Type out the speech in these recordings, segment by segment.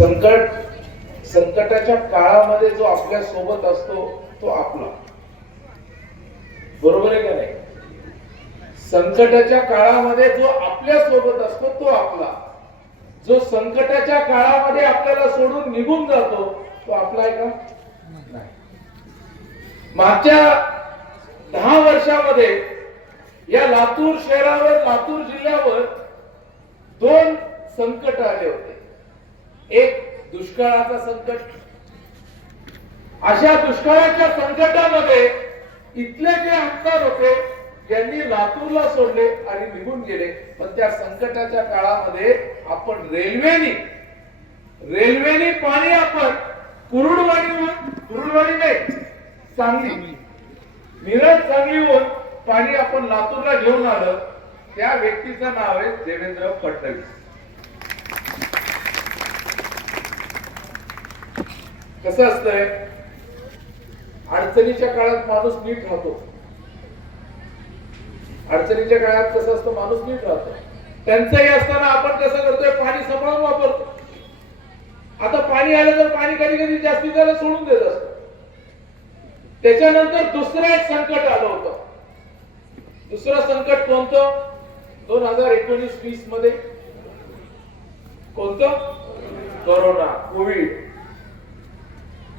संकटाच्या काळामध्ये जो आपल्या सोबत असतो तो आपला, बरोबर आहे का नाही? संकटाच्या काळामध्ये जो आपल्या सोबत असतो तो आपला, जो संकटाच्या काळामध्ये आपल्याला सोडून निघून जातो तो आपला आहे का? नाही. मागच्या 10 वर्षामध्ये या लातूर शहरावर, लातूर जिल्ह्यावर 2 संकट आले होते. एक दुष्काळाचा संकट. अशा दुष्काळाच्या संकटामध्ये इथले जे आमदार होते त्यांनी लातूरला सोडले आणि निघून गेले. पण त्या संकटाच्या काळामध्ये आपण रेल्वेने पाणी आपण कुरुडवाडी नाही, सांगली, मिरज सांगलीहून पाणी आपण लातूरला घेऊन आलं. त्या व्यक्तीचं नाव आहे देवेंद्र फडणवीस. कसं असतंय, अडचणीच्या काळात माणूस नीट राहतो. अडचणीच्या काळात कसं असतं, माणूस नीट राहतो. त्यांचंही असताना आपण कसं करतोय, पाणी सांभाळून वापरतो. आता पाणी आलं तर पाणी कधी कधी जास्ती त्याला सोडून देत असतो. त्याच्यानंतर दुसरं एक संकट आलं होतं. दुसरं संकट कोणतं? 2019-20 मध्ये कोणतं? Corona, Covid.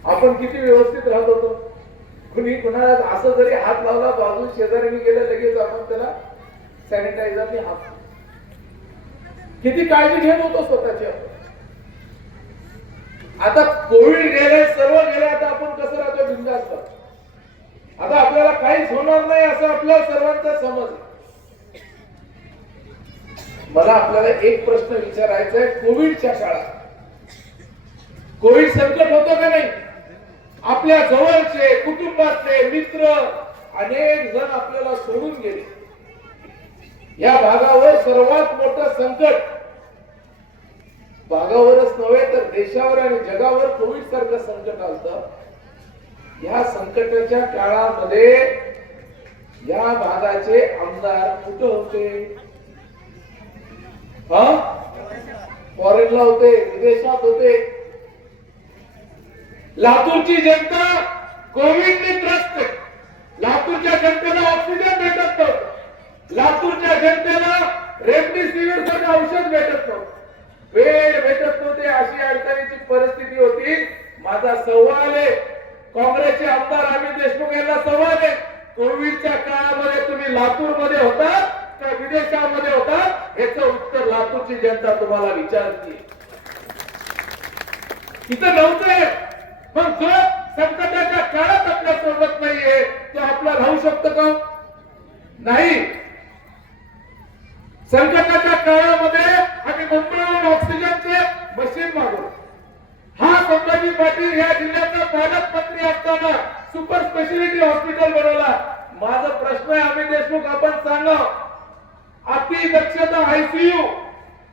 आपण किती व्यवस्थित राहत होतो. कुणी कुणाला असं जरी हात लावला, बाजू शेजाऱ्याने गेलं, लगेच आपण त्याला सॅनिटायझरने हात, किती काळजी घेत होतो स्वतःची. आता कोविड गेले, सर्व गेले, आता आपण कसं राहतो? बिनधास्त. आता आपल्याला काहीच होणार नाही असं आपल्या सर्वांचा समज. मला आपल्याला एक प्रश्न विचारायचा आहे. कोविडच्या काळात कोविड संकट होतं का नाही? आपल्या जवळचे, कुटुंबातले, मित्र अनेक जण आपल्याला सोडून गेले. या भागावर सर्वात मोठं संकट, भागावरच नव्हे तर देशावर आणि जगावर कोविड सारखं संकट आलं. या संकटाच्या काळामध्ये या भागाचे आमदार कुठे होते? फॉरेनला होते, विदेशात होते. लातूरची जनता कोविडने त्रस्त आहे. लातूरच्या जनतेला ऑक्सिजन भेटत नव्हतं. लातूरच्या जनतेला रेमडेसिवीर सारखं औषध भेटत नव्हतं, वेळ भेटत नव्हते. अशी अडचणीची परिस्थिती होती. माझा सवाल आहे, काँग्रेसचे आमदार अमित देशमुख यांना सवाल आहे, कोविडच्या काळामध्ये तुम्ही लातूरमध्ये होता का विदेशामध्ये होता? याचं उत्तर लातूरची जनता तुम्हाला विचारते. इथं नव्हते. मग जो संकटाच्या काळात आपल्या सोबत नाहीये तो आपला राहू शकतो का? नाही. संकटाच्या काळामध्ये आम्ही मुंबईहून ऑक्सिजनचे मशीन मागवलं. हा संभाजी पाटील या जिल्ह्याचा पालकमंत्री असताना सुपर स्पेशालिटी हॉस्पिटल बनवला. माझा प्रश्न आहे अमित देशमुख, आपण सांगा, अतिदक्षता आयसीयू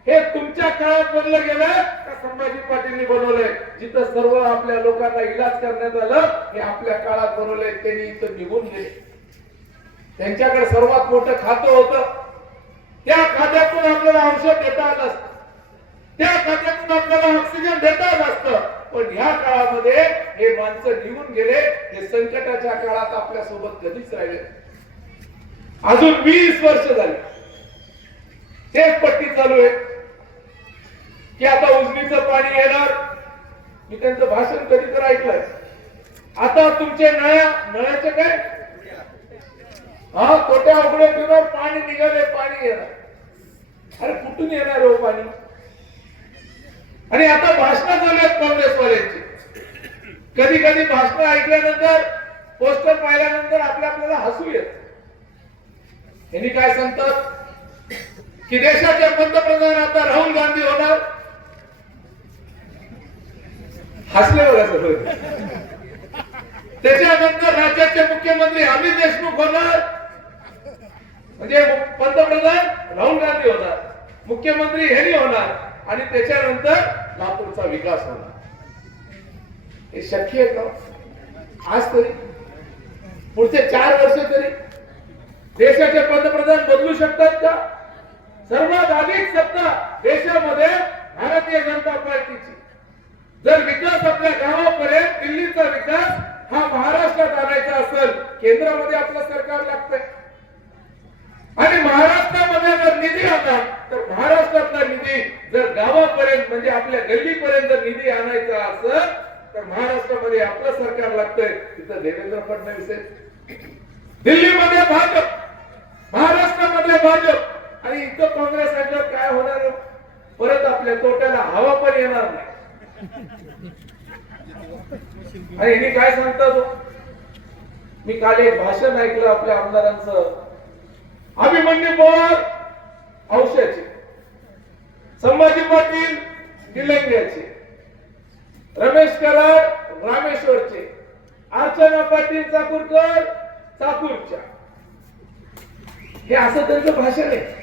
हे तुमच्या काळात बनलं गेलं का संभाजी पाटीलनी बनवलंय? जिथं सर्व आपल्या लोकांना इलाज करण्यात आलं हे आपल्या काळात बनवलंय. त्यांनी इथं निघून गेले. त्यांच्याकडे सर्वात मोठं खातं होतं. त्या खात्यातून आपल्याला औषध देता आलं असतं, त्या खात्यातून आपल्याला ऑक्सिजन देता आलं असतं. पण ह्या काळामध्ये हे माणसं निघून गेले. हे संकटाच्या काळात आपल्या सोबत कधीच राहिले. अजून 20 वर्ष झाली तेच पट्टी चालू आहे की आता उजनीचं पाणी येणार. मी त्यांचं भाषण कधी तर ऐकलंय. आता तुमचे नळ्याचे काय कोट्या उघडे फिरवर पाणी निघाले, पाणी येणार. अरे कुठून येणार हो पाणी? आणि आता भाषण चालू आहेत काँग्रेसवाल्यांची. कधी कधी भाषण ऐकल्यानंतर, पोस्टर पाहिल्यानंतर आपल्याला हसू येत. यांनी काय सांगतात की देशाचे पंतप्रधान आता राहुल गांधी होणार. हसले बघा सगळं. त्याच्यानंतर राज्याचे मुख्यमंत्री अमित देशमुख होणार, म्हणजे पंतप्रधान राहुल गांधी होणार, मुख्यमंत्री हेनी होणार आणि त्याच्यानंतर लातूरचा विकास होणार. हे शक्य आहे का? आज तरी पुढचे 4 वर्ष तरी देशाचे पंतप्रधान बदलू शकतात का? सर्वात अधिक सत्ता देशामध्ये भारतीय जनता पार्टीची. जर विकास आपल्या गावापर्यंत, दिल्लीचा विकास हा महाराष्ट्रात आणायचा असेल, केंद्रामध्ये आपलं सरकार लागतंय आणि महाराष्ट्रामध्ये जर निधी आला तर महाराष्ट्रातला निधी जर गावापर्यंत म्हणजे आपल्या गल्लीपर्यंत जर निधी आणायचा असेल तर महाराष्ट्रामध्ये आपलं सरकार लागतंय. तिथं देवेंद्र फडणवीस आहे, दिल्लीमध्ये भाजप, महाराष्ट्रामध्ये भाजप आणि इथं काँग्रेस आणल्यावर काय होणार? परत आपल्या तोट्याला हवा पण येणार नाही. आणि हे काय सांगतात? मी काल एक भाषण ऐकलं आपल्या आमदारांचं. अभिमन्यू पवार औषधाचे, संभाजी पाटील निलंग्याचे, रमेश कराड रामेश्वरचे, अर्चना पाटील चाकूरकर चाकूरच्या. हे असं त्यांचं भाषण आहे.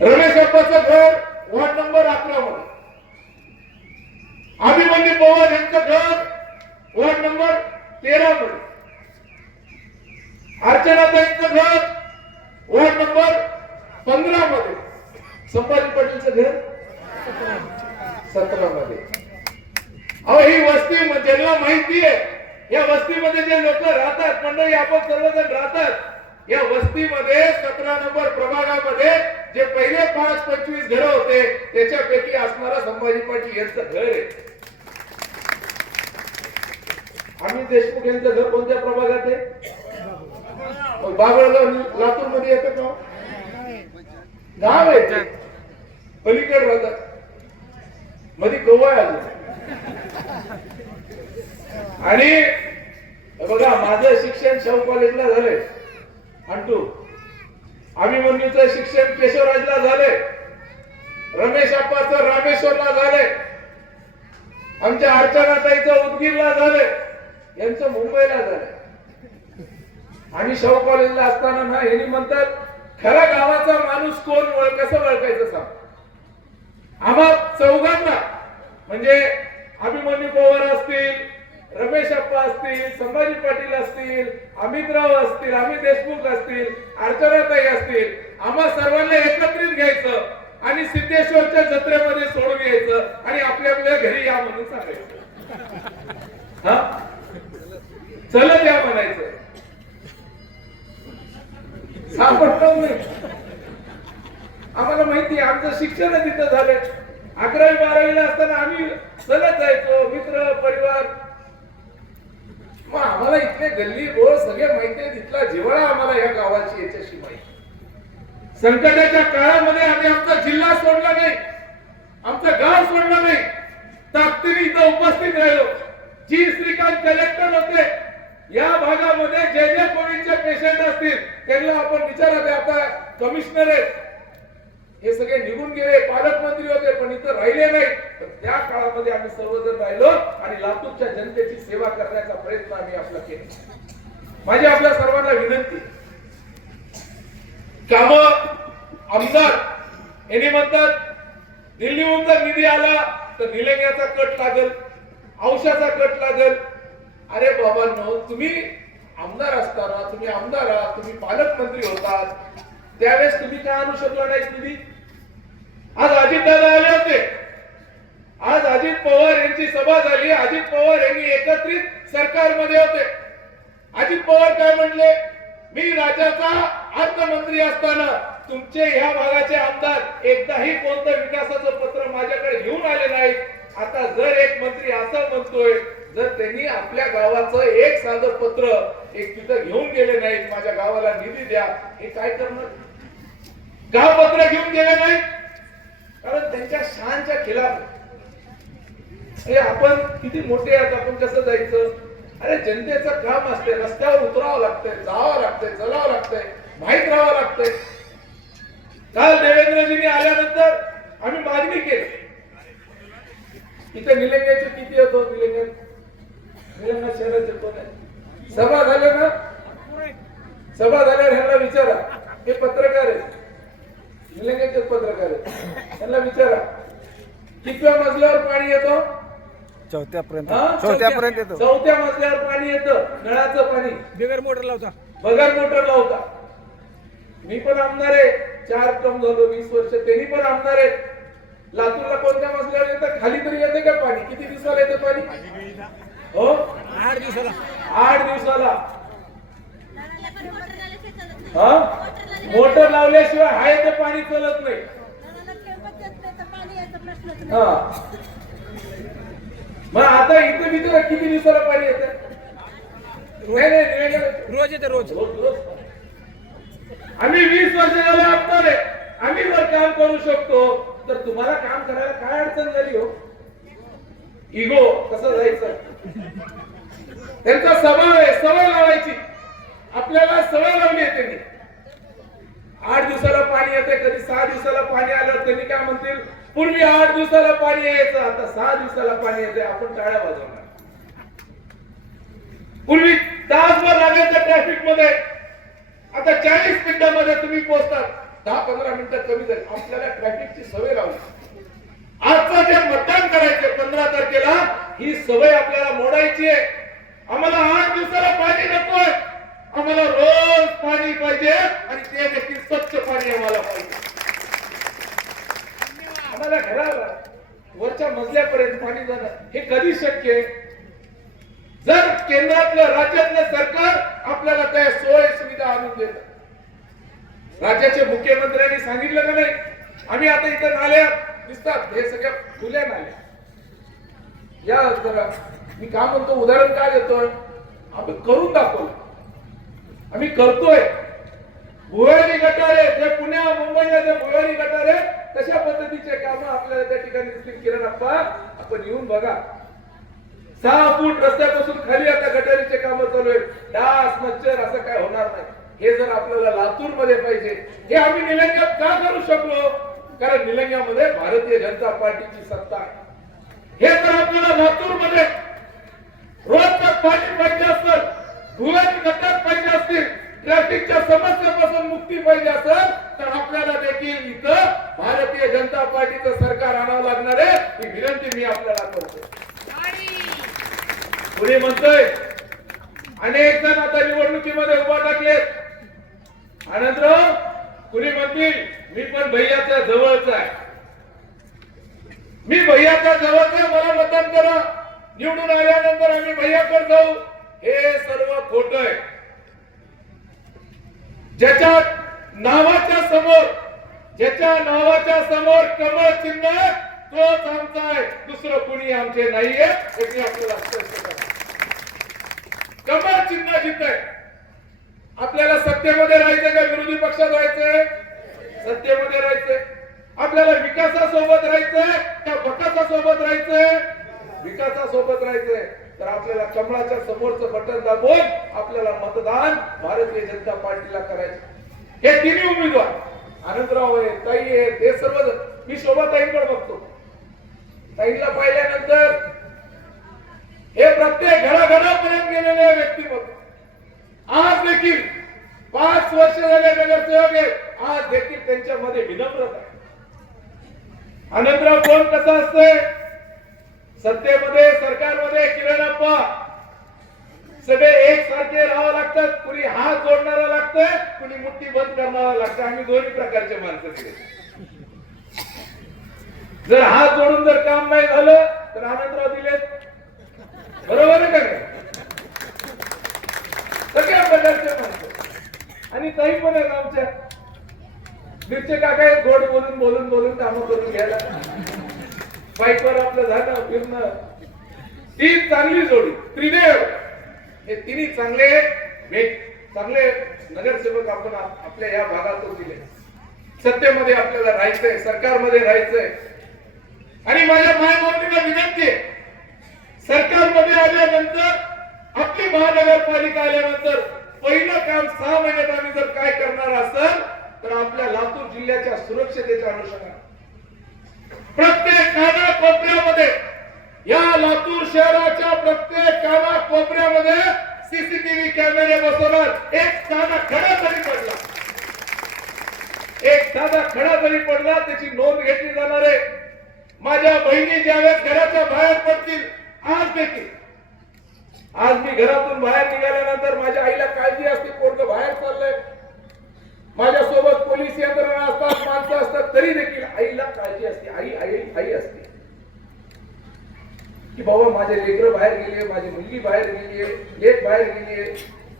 रमेश अप्पाचं घर वॉर्ड नंबर 11 मध्ये, अभिमन्यू पवार यांचं घर वॉर्ड नंबर 13 मध्ये, अर्चनाताईंचं घर वॉर्ड नंबर 15 मध्ये, संभाजी पाटीलचं घर 17 मध्ये. अहो ही वस्ती ज्यांना माहिती आहे, या वस्तीमध्ये जे लोक राहतात, मंडळी आपण सर्वजण राहतात, या वस्तीमध्ये 17 नंबर प्रभागामध्ये जे पहिले 5-25 घर होते त्याच्यापैकी असणारा संभाजी पाटील यांचं घर आहे. आम्ही देशमुख यांचं घर कोणत्या प्रभागात आहे? बाबळगाव लातूर मध्ये येतं का? गाव आहे ते, पलीकडे राहतात, मध्ये गोवा आहे. आणि बघा माझं शिक्षण शाहू कॉलेजला झालंय अंटू, अभिमन्यूचं शिक्षण केशवराजला झालंय, रमेश अप्पाचं रामेश्वरला झालंय, आमच्या अर्चनाताईचं उदगीरला झालंय, यांचं मुंबईला झालंय. आम्ही शाहू कॉलेजला असताना ना यांनी म्हणतात खरा गावाचा माणूस कोण, कसं ओळखायचं सांग. आम्हा चौघांना म्हणजे अभिमन्यू पवार असतील, रमेश अप्पा असतील, संभाजी पाटील असतील, अमितराव असतील, अमित देशमुख असतील, अर्चनाताई असतील, आम्हा सर्वांना एकत्रित घ्यायचं आणि सिद्धेश्वरच्या जत्रेमध्ये सोडून यायचं आणि आपल्या आपल्या घरी या म्हणून सांगायचं. हा चलत या म्हणायचं. सापडत नाही. आम्हाला माहिती आहे आमचं शिक्षण तिथं झालंय. 11वी-12वीला असताना आम्ही चलत जायचो, मित्र परिवार. मग आम्हाला इथले गल्ली बोळ सगळे माहिती आहे, तिथला जिव्हाळा आम्हाला या गावाची याच्याशी माहिती. संकटाच्या काळामध्ये आम्ही आमचा जिल्हा सोडला नाही, आमचं गाव सोडलं नाही, ताकदीने इथं उपस्थित राहिलो. जी श्रीकांत कलेक्टर होते, या भागामध्ये जे जे कोविडचे पेशंट असतील त्यांना आपण विचारा. ते आता कमिशनर आहेत, हे सगळे निघून गेले, पालकमंत्री होते पण इथं राहिले नाही. त्या काळामध्ये आम्ही सर्वजण राहिलो आणि लातूरच्या जनतेची सेवा करण्याचा प्रयत्न आम्ही आपला केला. माझी आपल्या सर्वांना विनंती, काम आमदार यांनी म्हणतात दिल्लीहून जर निधी आला तर निलंग्याचा कट लागेल, औषधाचा कट लागेल. अरे बाबांनो, तुम्ही आमदार असताना, तुम्ही आमदार आहात, तुम्ही पालकमंत्री होतात, त्यावेळेस तुम्ही काय आणू शकला नाही निधी? आज अजितदादा आले होते, आज अजित पवार यांची सभा झाली, अजित पवार यांनी एकत्रित सरकारमध्ये होते. अजित पवार काय म्हणले, मी राज्याचा अर्थमंत्री असताना तुमचे ह्या भागाचे आमदार एकदाही कोणतं विकासाचं पत्र माझ्याकडे घेऊन आले नाही. आता जर एक मंत्री असं म्हणतोय, जर त्यांनी आपल्या गावाचं एक साधं पत्र एक तिथं घेऊन गेले नाही, माझ्या गावाला निधी द्या, हे काय करणार? गाव पत्र घेऊन गेले नाही कारण त्यांच्या शानच्या खिलाफ. आपण किती मोठे आहात, आपण कसं जायचं? अरे जनतेचं काम असते, रस्त्यावर उतरावं लागतंय, जावं लागतंय, चलावं लागतंय, माहित राहावं लागतंय. काल देवेंद्रजींनी आल्यानंतर आम्ही मागणी केली, इथे निलंग्याचे किती होतो? निलंगा शहराचे कोण आहे? सभा झाल्या ना, सभा झाल्यावर ह्यांना विचारा, हे पत्रकार आहेत, निलंग्याचे पत्रकार आहेत, त्यांना विचारा कितव्या मजल्यावर पाणी येतो? चौथ्या पर्यंत येतो. 4थ्या मजल्यावर पाणी येतं, नळाचं पाणी बिगर मोटर लावता, बगर मोटर लावता. मी पण आमदार आहे, 4 टर्म झालो, 20 वर्ष. त्यांनी पण आमदार आहेत. लातूरला कोणत्या मजल्यावर येतं? खाली तरी येते का पाणी? किती दिवसाला येतं पाणी? हो 8 दिवसाला. 8 दिवसाला. हा मोटर लावल्याशिवाय हाय ते पाणी चलत नाही. हा मग आता इथे भीतर किती दिवसाला पाणी येतं? रोज येते रोज. आम्ही 20 वर्ष झाले आपणार आहे. आम्ही जर काम करू शकतो तर तुम्हाला काम करायला काय अडचण झाली हो? इगो कसं जायचं? त्यांचा स्वभाव आहे सवय लावायची. आपल्याला सवय लावली आहे त्यांनी. 8 दिवसाला पाणी येते, कधी 6 दिवसाला पाणी आलं. त्यांनी काय म्हणतील, पूर्वी 8 दिवसाला पाणी यायचं, आता 6 दिवसाला पाणी येते. आपण टाळ्या वाजवणार. पूर्वी तासभर लागायचं ट्रॅफिक मध्ये, आता 40 मिनिटांमध्ये तुम्ही पोहोचतात. 10-15 मिनिटं कमी झाली. आपल्याला ट्रॅफिकची सवय लावली. आजचं जे मतदान करायचं 15 तारखेला, ही सवय आपल्याला मोडायची आहे. आम्हाला 8 दिवसाला पाणी नकोय, आम्हाला रोज पाणी पाहिजे आणि ते देखील स्वच्छ पाणी आम्हाला पाहिजे. आम्हाला घराला वरच्या मजल्यापर्यंत पाणी जाणं हे कधी शक्य आहे? जर केंद्रातलं राज्यातलं सरकार आपल्याला त्या सोय सुविधा आणून देत. राज्याचे मुख्यमंत्र्यांनी सांगितलं का नाही, आम्ही आता इथं नाल्या दिसतात, हे सगळ्या खुल्या नाल्या. या जरा मी काय म्हणतो, उदाहरण काय देतोय, आपण करून दाखवलं. आम्ही करतोय. भुयारी गटारे जे पुण्या मुंबईला जे भुयारी गटारे कशा पद्धतीचे काम आपल्याला त्या ठिकाणी दिसतील. किरण अप्पा आपण येऊन बघा. 6 फूट रस्त्यापासून खाली आता गटारीचे काम चालू आहेत. डास मच्छर असं काय होणार नाही. हे जर आपल्याला लातूर मध्ये पाहिजे, हे आम्ही निलंग्यात का करू शकलो? कारण निलंग्यामध्ये भारतीय जनता पार्टीची सत्ता आहे. हे तर आपल्याला लातूर मध्ये रोजचं पाणी पाहिजे असेल, भुयारी गटार पाहिजे असतील, ट्रॅफिकच्या समस्येपासून मुक्ती पाहिजे असेल, तर आपल्याला देखील इथं भारतीय जनता पार्टीचं सरकार आणावं लागणार आहे. ही विनंती मी आपल्याला करतो. पुढे म्हणतोय, अनेक जण आता निवडणुकीमध्ये उभा टाकलेत. आनंदराव कुणी म्हणतील मी पण भैयाच्या जवळचा आहे, मी भैयाच्या जवळचा आहे, मला मतदान करा, निवडून आल्यानंतर आम्ही भैयाकडे जाऊ. हे सर्व खोट आहे. ज्याच्या नावाच्या समोर कमळ चिन्ह आहे, तोच आमचा आहे, दुसरं कुणी आमचे नाहीये. हे आपल्याला स्पष्ट करा. कमळ चिन्ह जिथे आहे. आपल्याला सत्तेमध्ये राहायचंय का विरोधी पक्षात राहायचंय? सत्तेमध्ये राहायचंय. आपल्याला विकासासोबत राहायचंय का बकासासोबत राहायचंय? विकासासोबत राहायचंय. तर आपल्याला कमळाच्या समोरचं बटन दाबून आपल्याला मतदान भारतीय जनता पार्टीला करायचं. हे तिन्ही उमेदवार आनंदराव आहे, ताई आहे, हे सर्व. मी शोभाताईंकडे बघतो. ताईंना पाहिल्यानंतर हे प्रत्येक घराघरापर्यंत गेलेले व्यक्तिमत्व. आज देखील 5 वर्ष झाले नगरसेवक आहेत, आज देखील त्यांच्यामध्ये विनम्रता आहे. आनंदराव कोण कसं असतंय? सत्तेमध्ये सरकारमध्ये किरण अप्पा सगळे एकसारखे राहावं लागतात. कुणी हात जोडणारा लागतंय, कुणी मुठ्ठी बंद करणारा लागतं. आम्ही दोन्ही प्रकारचे माणसं तिथे. जर हात जोडून जर काम नाही झालं तर आनंदराव दिलेत. बरोबर आहे का नाही? सगळ्या प्रकारचे माणसं. आणि ताई पण आहेत आमच्या बिरचे काका आहेत, गोड बोलून कामं करून घ्यायला. बाईकवर आपलं झालं फिरणं. ती चांगली जोडी त्रिदेव. हे तिन्ही चांगले नगरसेवक आपण आपल्या या भागातून दिले. सत्तेमध्ये आपल्याला राहायचंय, सरकारमध्ये राहायचंय. आणि माझ्या मायबापांना विनंती आहे, सरकारमध्ये आल्यानंतर आपली महानगरपालिका आल्यानंतर पहिलं काम 6 महिन्यात आम्ही जर काय करणार असेल तर आपल्या लातूर जिल्ह्याच्या सुरक्षतेच्या अनुषंगाने प्रत्येक कानाकोपऱ्यामध्ये, या लातूर शहराच्या प्रत्येक कानाकोपऱ्यामध्ये सीसीटीव्ही कॅमेरे बसवणार. एक साधा खडा जरी पडला त्याची नोंद घेतली जाणार आहे. माझ्या बहिणी ज्यावेळेस घराच्या बाहेर पडतील, आज मी घरातून बाहेर निघाल्यानंतर माझ्या आईला काळजी असते, पोरगं बाहेर चाललंय. माझ्यासोबत पोलीस यंत्रणा असतात, माणसं असतात, तरी देखील आईला काळजी असते. आई की बाबा माझे लेकरं बाहेर गेली, माझी मुलगी बाहेर गेली, लेक बाहेर गेली,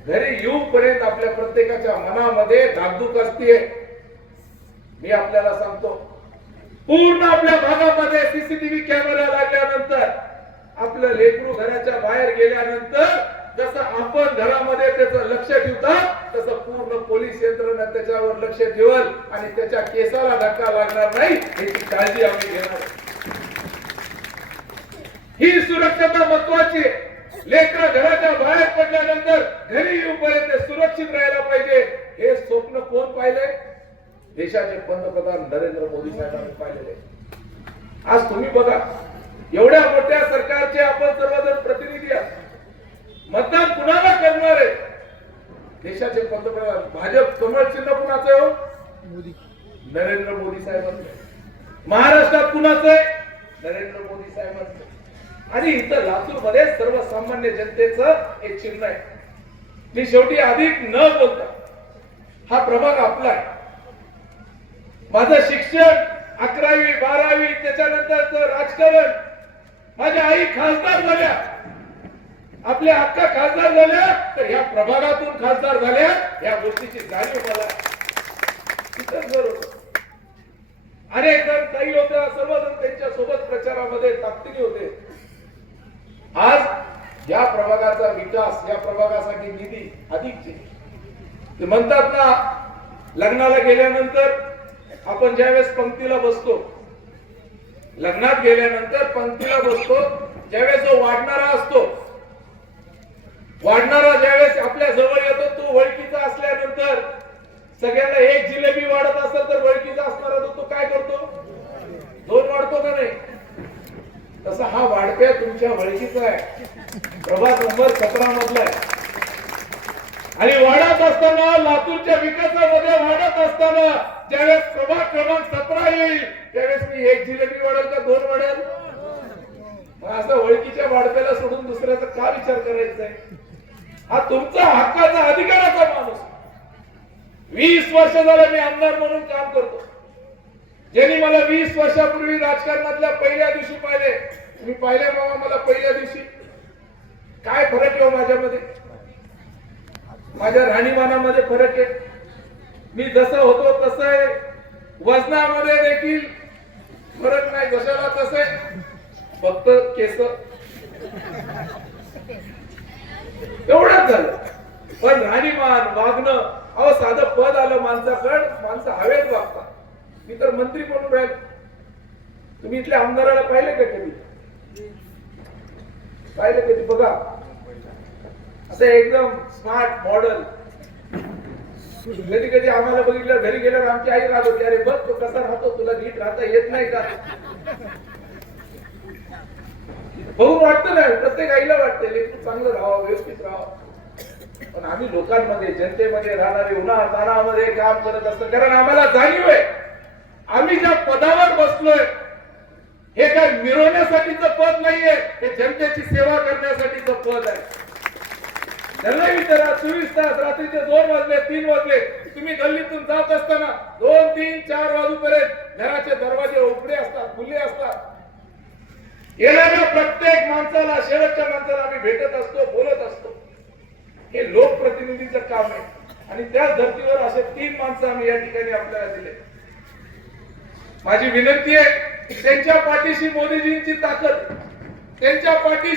घरी येऊपर्यंत आपल्या प्रत्येकाच्या मनामध्ये धाकधूक असते. मी आपल्याला सांगतो, पूर्ण आपल्या भागामध्ये सीसीटीव्ही कॅमेरा लागल्यानंतर, आपलं लेकरू घराच्या बाहेर गेल्यानंतर जसं आपण घरामध्ये त्याचं लक्ष ठेवतात, तसं पूर्ण पोलीस यंत्रणा त्याच्यावर लक्ष ठेवल आणि त्याच्या केसाला धक्का लागणार नाही याची काळजी आम्ही घेणार. ही सुरक्षता महत्वाची. लेकरं घराच्या बाहेर पडल्यानंतर घरी येऊपर्यंत सुरक्षित राहायला पाहिजे. हे स्वप्न कोण पाहिलंय? देशाचे पंतप्रधान नरेंद्र मोदी साहेबांनी पाहिलेले. आज तुम्ही बघा, एवढ्या मोठ्या सरकारचे आपण सर्वजण प्रतिनिधी आहात. मतदान कुणाला करणार आहे? देशाचे पंतप्रधान. भाजप कमळ चिन्ह कुणाचं आहे? मोदी. नरेंद्र मोदी साहेबांचं. महाराष्ट्रात कुणाचं आहे? नरेंद्र मोदी साहेबांचं. आणि इथं लातूर मध्ये सर्वसामान्य जनतेचं एक चिन्ह आहे. मी शेवटी अधिक न बोलता, हा प्रभाग आपला आहे. माझं शिक्षण 11वी 12वी त्याच्यानंतरचं राजकारण, माझ्या आई खासदार झाल्या, आपल्या अक्का खासदार झाल्या, तर ह्या प्रभागातून खासदार झाल्या. या गोष्टीची जाणीव मला तिथंच होतं. अनेक जण काही होत्या, सर्वजण त्यांच्या सोबत प्रचारामध्ये ताकदीने होते. आज या प्रभागाचा विकास, या प्रभागासाठी निधी अधिकचे. ते म्हणतात ना, लग्नाला गेल्यानंतर आपण ज्यावेळेस पंक्तीला बसतो, लग्नात गेल्यानंतर पंक्तीला बसतो, ज्यावेळेस जो वाढणारा असतो, वाढणारा ज्यावेळेस आपल्या जवळ येतो, तो ओळखीचा असल्यानंतर सगळ्यांना एक जिलेबी वाढत असेल तर ओळखीचा असणारा तो काय करतो? 2 वाढतो का नाही? तसा हा वाढत्या तुमच्या ओळखीचा आहे, प्रभाग नंबर 17 मधला आहे. आणि वाढत असताना, लातूरच्या विकासामध्ये वाढत असताना ज्यावेळेस प्रभाग क्रमांक 17 येईल, त्यावेळेस मी एक जिलेबी वाढेल का 2 वाढेल? मग असं ओळखीच्या वाढत्याला सोडून दुसऱ्याचा का विचार करायचा आहे? हा तुमचा हक्काचा अधिकाराचा माणूस. 20 वर्ष झालं मी आमदार म्हणून काम करतो. ज्यांनी मला 20 वर्षापूर्वी राजकारणातल्या पहिल्या दिवशी पाहिले, तुम्ही पाहिले बाबा मला पहिल्या दिवशी काय फरक आहे माझ्यामध्ये? माझ्या राहणीमानामध्ये फरक आहे. मी जसं होतो तसं आहे. वजनामध्ये देखील फरक नाही, जशाला तसं आहे, फक्त केस एवढंच झालं. पण राहणीमान, वागणं, अहो साधं पद आलं माणसाकडं, माणसं हवेत वागतात. मी तर मंत्री म्हणून राहील. तुम्ही इथल्या आमदाराला पाहिले का कधी? पाहिलं कधी? बघा, असं एकदम स्मार्ट मॉडल. कधी कधी आम्हाला बघितलं, घरी गेल्यावर आमची आई राहत, अरे बघ तो कसा राहतो, तुला नीट राहता येत नाही का? बघून वाटतं ना, प्रत्येक आईला वाटतं लेकरू चांगलं राहावं, व्यवस्थित राहावं. पण आम्ही लोकांमध्ये, जनतेमध्ये राहणारे, उन्हा तानामध्ये काम करत असतो. कारण आम्हाला जाणीव आहे, आम्ही ज्या पदावर बसलोय हे काय मिरवण्यासाठीचं पद नाहीये, हे जनतेची सेवा करण्यासाठीचं पद आहे. त्यांना विचारा, 24 तास, रात्रीचे 2 वाजले 3 वाजले, तुम्ही गल्लीतून जात असताना 2, 3, 4 वाजूपर्यंत घराचे दरवाजे उघडे असतात, खुले असतात. येणाऱ्या प्रत्येक माणसाला, शेवटच्या माणसाला आम्ही भेटत असतो, बोलत असतो. हे लोकप्रतिनिधीचं काम आहे. आणि त्याच धर्तीवर असे 3 माणसं आम्ही या ठिकाणी आपल्याला दिले. माझी विनंती आहे, त्यांच्या पाठीशी मोदीजींची ताकद, त्यांच्या पाठीशी